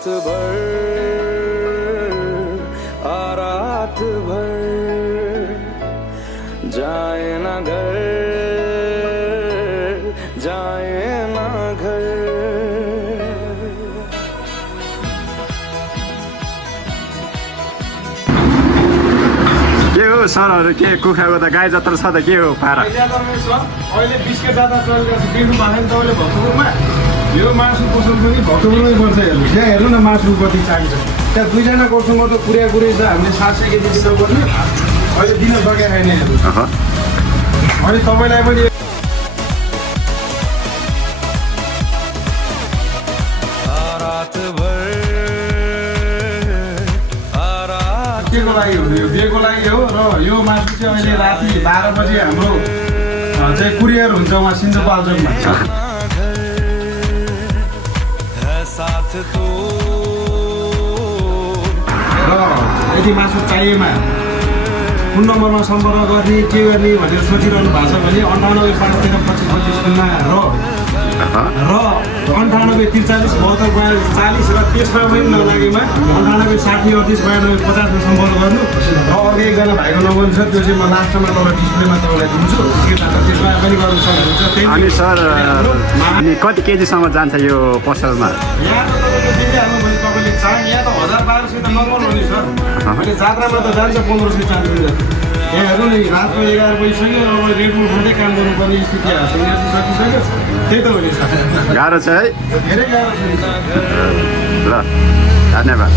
रात भर रात भर जाए ना घर जाए ना घर के हो सरहरू के कुखुराको त गाई जत्रा छ त के हो पारा अहिले बिस्के जाँदा चलिरहेको छ देख्नु भएको छैन तपाईँले भक्तपुरमा यो मासु पसल पनि भक्तपुरमै पर्छ हेर्नु त्यहाँ हेर्नु न मासु कति चाहिन्छ त्यहाँ दुईजना कोर्समा त कुरै छ हामीले 700 केजी दिनुपर्ने अहिले दिन सके छैन हेर्नु अहिले तपाईँलाई पनि रात भर केको लागि हो यो बिहेको लागि हो र यो मासु चाहिँ अहिले राति 12 बजे हाम्रो चाहिँ कुरियर हुन्छ उहाँ सिन्धुपाल्चोकमा साथ तो र यदि मासु चाहिएमा कुन नम्बरमा सम्पर्क गर्ने के गर्ने भनेर सोचिरहनु भएको छ भने 98 5 13 25 25 र 98 43 72 42 40 र त्यसमा पनि नलागेमा 98 60 38 92 50 मा सम्पर्क गर्नु र अर्को एकजना भाइको नम्बर छ त्यो चाहिँ म लास्टमा तपाईँ डिस्प्लेमा तपाईँलाई दिन्छु त्यसमा पनि गर्न सक्नुहुन्छ अनि सर अनि कति केजीसम्म जान्छ यो पसलमा यहाँ त तपाईँको दिइहाल्नु भने तपाईँले यहाँ त 1000 1200 त नर्मल हो नि सर अहिले जात्रामा त जान्छ 1500 चान्स यहाँ हेर्नु नि रातको 11 बजीसक्यो अब रेडबुल खाँदै काम गर्नुपर्ने स्थिति आएको छ सकिसक्यो त्यही त हो नि सर गाह्रो छ है धेरै गाह्रो छ ल धन्यवाद